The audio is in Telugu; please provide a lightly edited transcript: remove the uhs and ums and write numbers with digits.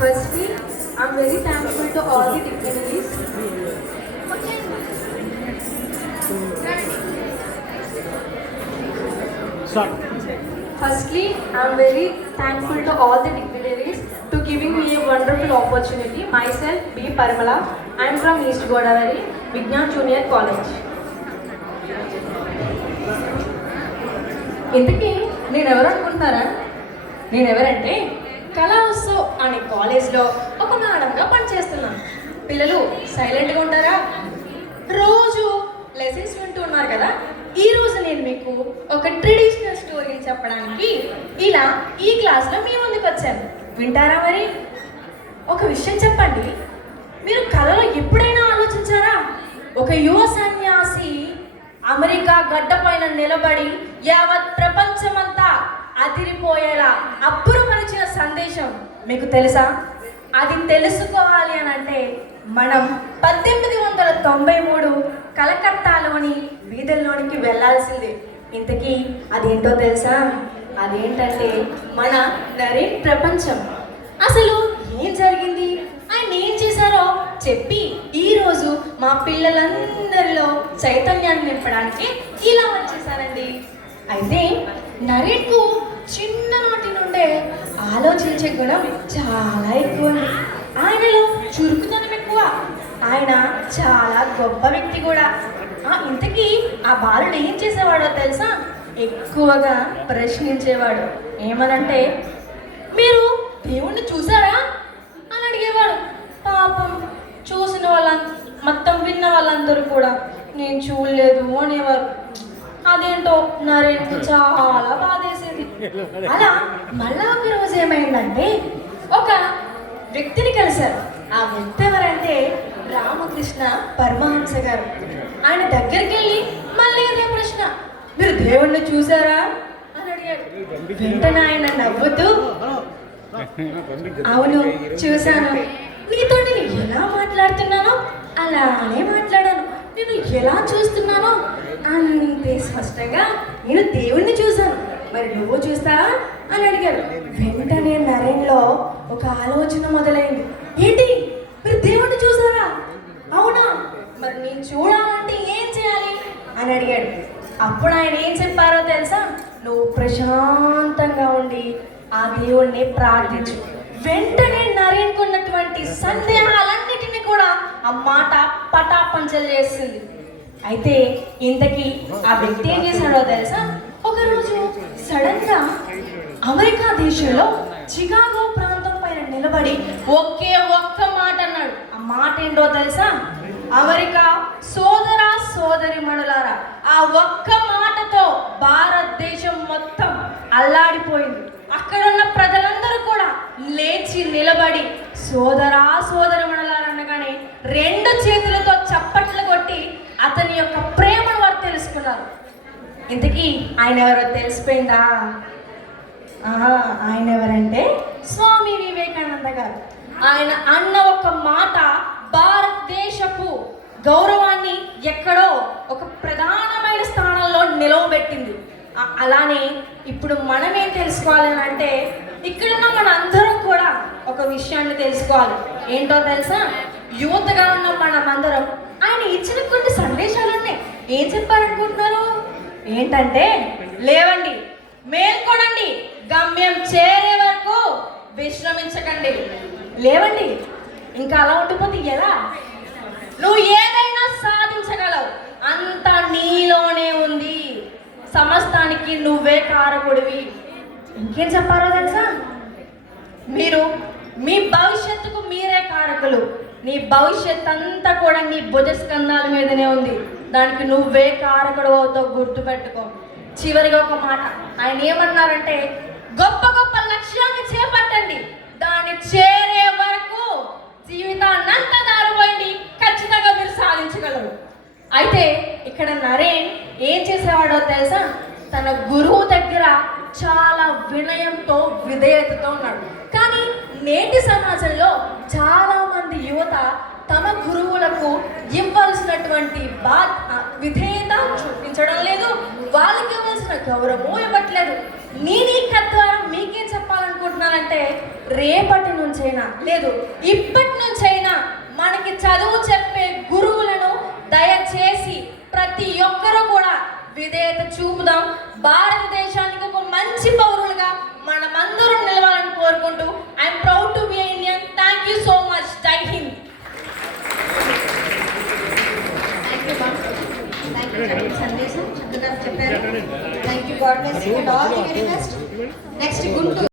Firstly, I'm very thankful to all the dignitaries. Start. Firstly, I'm very thankful to all the dignitaries to giving me a wonderful opportunity. Myself, B. Paramala. I'm from East Godavari, Vignan Junior College. ఇంతకీ నేనెవరు అనుకుంటున్నారా? నేనెవరంటే కళా ఉత్సవ్ అనే కాలేజ్లో ఒక మేడంగా పనిచేస్తున్నాను. పిల్లలు సైలెంట్గా ఉంటారా? రోజు లెసన్స్ వింటూ ఉన్నారు కదా. ఈరోజు నేను మీకు ఒక ట్రెడిషనల్ స్టోరీని చెప్పడానికి ఇలా ఈ క్లాస్లో మీ ముందుకు వచ్చాను. వింటారా మరి? ఒక విషయం చెప్పండి, మీరు కళలో ఎప్పుడైనా ఆలోచించారా? ఒక యువ సన్యాసి అమెరికా గడ్డ పైన నిలబడి యావత్ ప్రపంచమంతా అదిరిపోయేలా అబ్బురపరిచిన సందేశం మీకు తెలుసా? అది తెలుసుకోవాలి అని అంటే మనం 1893 కలకత్తాలోని వీధుల్లోనికి వెళ్ళాల్సిందే. ఇంతకీ అదేంటో తెలుసా? అదేంటంటే మన నరేన్ ప్రపంచం. అసలు ఏం జరిగింది, ఆయన ఏం చేశారో చెప్పి ఈరోజు మా పిల్లలందరిలో చైతన్యాన్ని నింపడానికి ఇలా వచ్చేసానండి. అయితే నరేన్కు చిన్ననాటి నుండే ఆలోచించే గుణం చాలా ఎక్కువ. ఆయనలో చురుకుదనం ఎక్కువ. ఆయన చాలా గొప్ప వ్యక్తి కూడా. ఇంతకీ ఆ బాలుడు ఏం చేసేవాడో తెలుసా? ఎక్కువగా ప్రశ్నించేవాడు. ఏమనంటే, మీరు దేవుణ్ణి చూసారా అని అడిగేవాడు. పాపం చూసిన మొత్తం విన్న వాళ్ళందరూ కూడా నేను చూడలేదు అనేవారు. అదేంటో నరేన్కి చాలా బాధేసేది. అలా మళ్ళా ఒక రోజు ఏమైందంటే ఒక వ్యక్తిని కలిశారు. ఆ వ్యక్తి ఎవరంటే రామకృష్ణ పరమహంస గారు. ఆయన దగ్గరికి వెళ్ళి మళ్ళీ అదే ప్రశ్న, మీరు దేవుణ్ణి చూసారా అని అడిగాడు. వెంటనే ఆయన నవ్వుతూ, అవును చూశాను, నీతో నేను ఎలా మాట్లాడుతున్నానో అలానే మాట్లాడాను, నేను ఎలా చూస్తున్నానో అంతే స్పష్టంగా నేను దేవుణ్ణి చూశాను, మరి నువ్వు చూస్తావా అని అడిగాడు. వెంటనే నరేన్లో ఒక ఆలోచన మొదలైంది. ఏంటి, మీరు దేవుణ్ణి చూసారా? అవునా, మరి నేను చూడాలంటే ఏం చేయాలి అని అడిగాడు. అప్పుడు ఆయన ఏం చెప్పారో తెలుసా? నువ్వు ప్రశాంతంగా ఉండి ఆ దేవుణ్ణి ప్రార్థించు. వెంటనే నరేన్కు ఉన్నటువంటి సందేహాలన్నిటినీ కూడా ఆ మాట పటాపంచలు చేస్తుంది. అయితే ఇంతకీ ఆ వ్యక్తి ఏం చేశాడో తెలుసా? ఒకరోజు సడన్ గా అమెరికా దేశంలో చికాగో ప్రాంతం పైన నిలబడి ఒకే ఒక్క మాట అన్నాడు. ఆ మాట ఏంటో తెలుసా? అమెరికా సోదర సోదరి మణులారా. ఆ ఒక్క మాటతో భారతదేశం మొత్తం అల్లాడిపోయింది. అక్కడున్న ప్రజలందరూ కూడా లేచి నిలబడి సోదరా సోదరి మణులారా అనగానే 2 చేతులతో చప్పట్లు కొట్టి అతని యొక్క ప్రేమను వారు తెలుసుకున్నారు. ఇంతకీ ఆయన ఎవరో తెలిసిపోయిందా? ఆయన ఎవరంటే స్వామి వివేకానంద గారు. ఆయన అన్న ఒక మాట భారతదేశపు గౌరవాన్ని ఎక్కడో ఒక ప్రధానమైన స్థానంలో నిలవబెట్టింది. అలానే ఇప్పుడు మనమేం తెలుసుకోవాలి అంటే, ఇక్కడున్న మన అందరం కూడా ఒక విషయాన్ని తెలుసుకోవాలి. ఏంటో తెలుసా? యువతగా ఉన్న మనమందరం ఆయన ఇచ్చిన కొన్ని సందేశాలు ఉన్నాయి. ఏం చెప్పారనుకుంటున్నారు? ఏంటంటే, లేవండి, మేల్కొనండి, గమ్యం చేరే వరకు విశ్రమించకండి. లేవండి, ఇంకా అలా ఉండిపోతే ఎలా? నువ్వు ఏదైనా సాధించగలవు, అంతా నీలోనే ఉంది, సమస్తానికి నువ్వే కారకుడివి. ఇంకేం చెప్పారో తెలుసా? మీరు మీ భవిష్యత్తుకు మీరే కారకులు. నీ భవిష్యత్ అంతా కూడా నీ భుజస్కంధాల మీదనే ఉంది, దానికి నువ్వే కారకుడు అవుతావు, గుర్తుపెట్టుకో. చివరిగా ఒక మాట ఆయన ఏమన్నారంటే, గొప్ప గొప్ప లక్ష్యాన్ని చేపట్టండి, దాన్ని చేరే వరకు జీవితాన్ని అంతా దారిపోయింది, ఖచ్చితంగా మీరు సాధించగలరు. అయితే ఇక్కడ నరేన్ ఏం చేసేవాడో తెలుసా? తన గురువు దగ్గర చాలా వినయంతో విధేయతతో ఉన్నాడు. కానీ నేటి సమాజంలో చాలా మంది యువత తమ గురువులకు ఇవ్వాల్సినటువంటి విధేయత చూపించడం లేదు, వాళ్ళకి ఇవ్వాల్సిన గౌరవం ఇవ్వట్లేదు. నేను ఈ కథ ద్వారా మీకేం చెప్పాలనుకుంటున్నానంటే, రేపటి నుంచి నుంచైనా లేదు ఇప్పటి నుంచైనా మనకి చదువు చెప్పే గురువులను దయచేసి ప్రతి ఒక్కరూ కూడా విధేయత చూపుదాం. భారతదేశానికి ఒక మంచి పౌరులుగా మనమందరం నిలవాలని కోరుకుంటూ I'm proud to be Indian. Thank you so much. జై హింద్. సందేశం చక్కగా చెప్పారు. Thank you. God bless you and all the very best. Next Guntur.